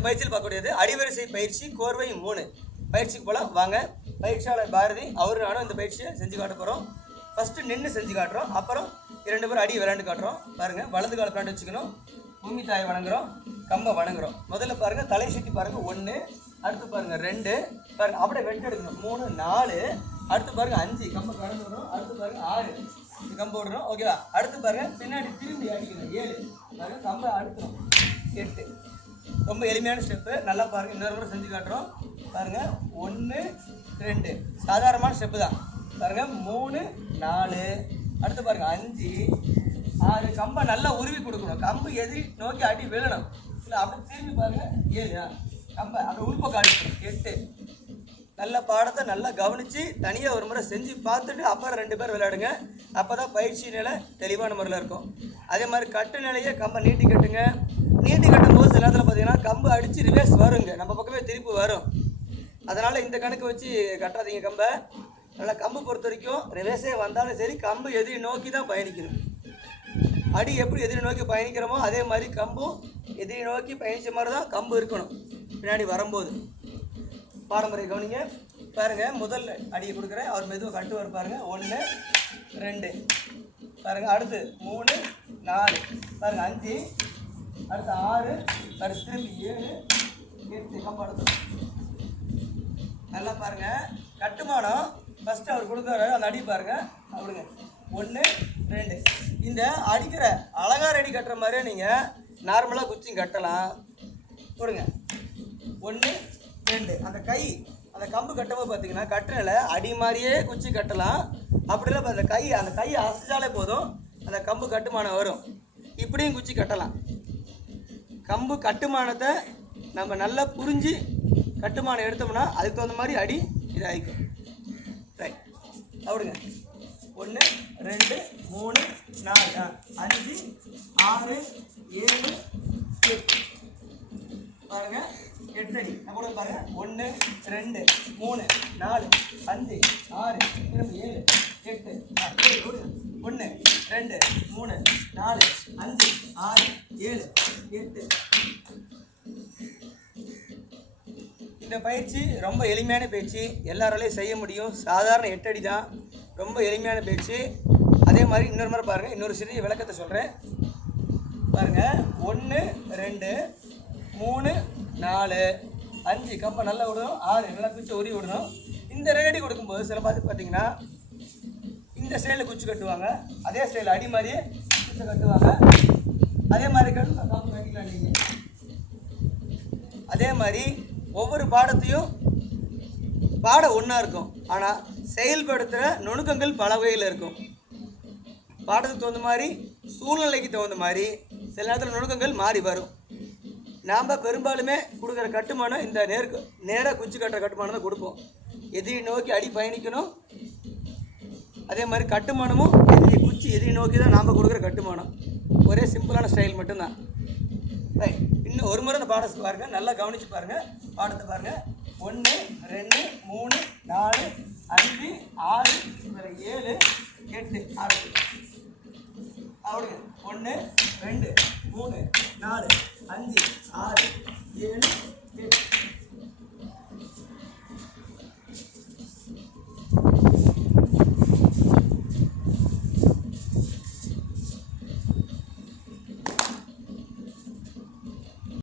இந்த பயிற்சியில் பார்க்கக்கூடியது அடிவரிசை பயிற்சி கோர்வை 3 பயிற்சிக்கு போகலாம் வாங்க. பயிற்சியாளர் பாரதி அவரு நானும் இந்த பயிற்சியை செஞ்சு காட்ட போகிறோம். ஃபஸ்ட்டு நின்று செஞ்சு காட்டுறோம், அப்புறம் 2 பேரும் அடி விளையாண்டு காட்டுறோம். பாருங்கள், வலது கால பிளாண்டு வச்சுக்கணும், பூமி தாயை வணங்குறோம், கம்பை வணங்குறோம். முதல்ல பாருங்கள், தலை சுற்றி பாருங்கள் 1, அடுத்து பாருங்கள் 2, பாருங்கள் அப்படியே வெட்டு எடுக்கணும் 3 4, அடுத்து பாருங்கள் 5 கம்பை கடந்து விடணும், அடுத்து பாருங்கள் 6 கம்பை விடணும். ஓகேவா? அடுத்து பாருங்கள் பின்னாடி திரும்பி அடிக்கணும் 7, பாருங்கள் கம்பை அடுக்கணும் 8. ரொம்ப எளிமையான ஸ்டெப்பு, நல்லா பாருங்கள். இன்னொரு முறை செஞ்சு காட்டுறோம். பாருங்கள் 1 2 சாதாரணமான ஸ்டெப்பு தான். பாருங்கள் 3 4, அடுத்து பாருங்கள் 5 6 கம்பை நல்லா உருவி கொடுக்கணும். கம்பு எதிரி நோக்கி அடி விழணும். இல்லை அப்படி திரும்பி பாருங்கள் 7 கம்பை அப்படி உள்பக்கம் அடிக்கணும் 8. நல்ல பாடத்தை நல்லா கவனித்து தனியாக ஒரு முறை செஞ்சு பார்த்துட்டு அப்புறம் 2 பேர் விளையாடுங்க. அப்போ தான் பயிற்சி நிலை தெளிவான முறையில் இருக்கும். அதே மாதிரி கட்டு நிலையை கம்பை நீட்டி கட்டுங்க. நீட்டி கட்டும் போது சில நேரத்தில் பார்த்தீங்கன்னா கம்பு அடித்து ரிவேர்ஸ் வருங்க, நம்ம பக்கமே திருப்பி வரும். அதனால் இந்த கணக்கு வச்சு கட்டாதீங்க கம்பை. நல்லா கம்பு பொறுத்த வரைக்கும் ரிவேர்ஸே வந்தாலும் சரி, கம்பு எதிரி நோக்கி தான் பயணிக்கணும். அடி எப்படி எதிரி நோக்கி பயணிக்கிறோமோ அதே மாதிரி கம்பும் எதிரி நோக்கி பயணித்த மாதிரி தான் கம்பு இருக்கணும் பின்னாடி வரும்போது. பாரம்பரிய கவனிங்க. பாருங்கள், முதல் அடியை கொடுக்குறேன், அவர் மெதுவாக கட்டுவார். பாருங்கள் 1 2 பாருங்கள், அடுத்து 3 4 பாருங்கள் 5, அடுத்து 6, அடுத்து திரும்பி 7 8 கம்பு அடுத்து. நல்லா பாருங்கள், கட்டுமானம் ஃபஸ்ட்டு அவர் கொடுக்குறாரு, அந்த அடி பாருங்கள் அப்படிங்க 1 2. இந்த அடிக்கிற அலங்கார அடி கட்டுற மாதிரியே நீங்கள் நார்மலாக குச்சி கட்டலாம். கொடுங்க 1 2. அந்த கை அந்த கம்பு கட்டும்போது பார்த்தீங்கன்னா கட்டுனில் அடி மாதிரியே குச்சி கட்டலாம். அப்படிலாம் அந்த கையை அசைச்சாலே போதும், அந்த கம்பு கட்டுமானம் வரும். இப்படியும் குச்சி கட்டலாம். கம்பு கட்டுமானத்தை நம்ம நல்லா புரிஞ்சு கட்டுமானம் எடுத்தோம்னா அதுக்கு தகுந்த மாதிரி அடி இதாகிக்கும். ரைட், அப்படிங்க 1 2 3 4 5 6 7 8 பாருங்கள் 8 அடி. நான் கூட பாருங்கள் 1 2 3 4 5 6 7 8 1 2 3 4 5 6 7 8. இந்த பயிற்சி ரொம்ப எளிமையான பயிற்சி, எல்லாராலையும் செய்ய முடியும். சாதாரண 8 அடி தான், ரொம்ப எளிமையான பயிற்சி. அதே மாதிரி இன்னொரு முறை பாருங்கள், இன்னொரு சிறிய விளக்கத்தை சொல்கிறேன். பாருங்கள் 1 2 3 4 5 கம்பை நல்லா விடணும், 6 நல்லா குச்சி உரி விடணும். இந்த 2 அடி கொடுக்கும்போது சில பார்த்து பார்த்தீங்கன்னா இந்த ஸ்டைலில் குச்சி கட்டுவாங்க, அதே ஸ்டைலில் அடி மாதிரியே குச்சி கட்டுவாங்க. அதே மாதிரி கம்பு கட்டிக்கலாம் நீங்கள். அதே மாதிரி ஒவ்வொரு பாடத்தையும் பாடம் ஒன்றா இருக்கும், ஆனால் செயல்படுத்துகிற நுணுக்கங்கள் பல வகையில் இருக்கும். பாடத்துக்கு தகுந்த மாதிரி சூழ்நிலைக்கு தகுந்த மாதிரி சில நேரத்தில் நுணுக்கங்கள் மாறி வரும். நாம் பெரும்பாலுமே கொடுக்குற கட்டுமானம் இந்த நேராக குச்சி கட்டுற கட்டுமானம் தான் கொடுப்போம். எதிரி நோக்கி அடி பயணிக்கணும். அதே மாதிரி கட்டுமானமும் குச்சி எதிரி நோக்கி தான் நாம் கொடுக்குற கட்டுமானம். ஒரே சிம்பிளான ஸ்டைல் மட்டும்தான். ரைட், இன்னும் ஒரு முறை அந்த பாடத்தை பாருங்கள், நல்லா கவனித்து பாருங்கள். பாடத்தை பாருங்கள் 1 2 3 4 5 6 7 8 6 அப்படிங்க 1 2 3 4 5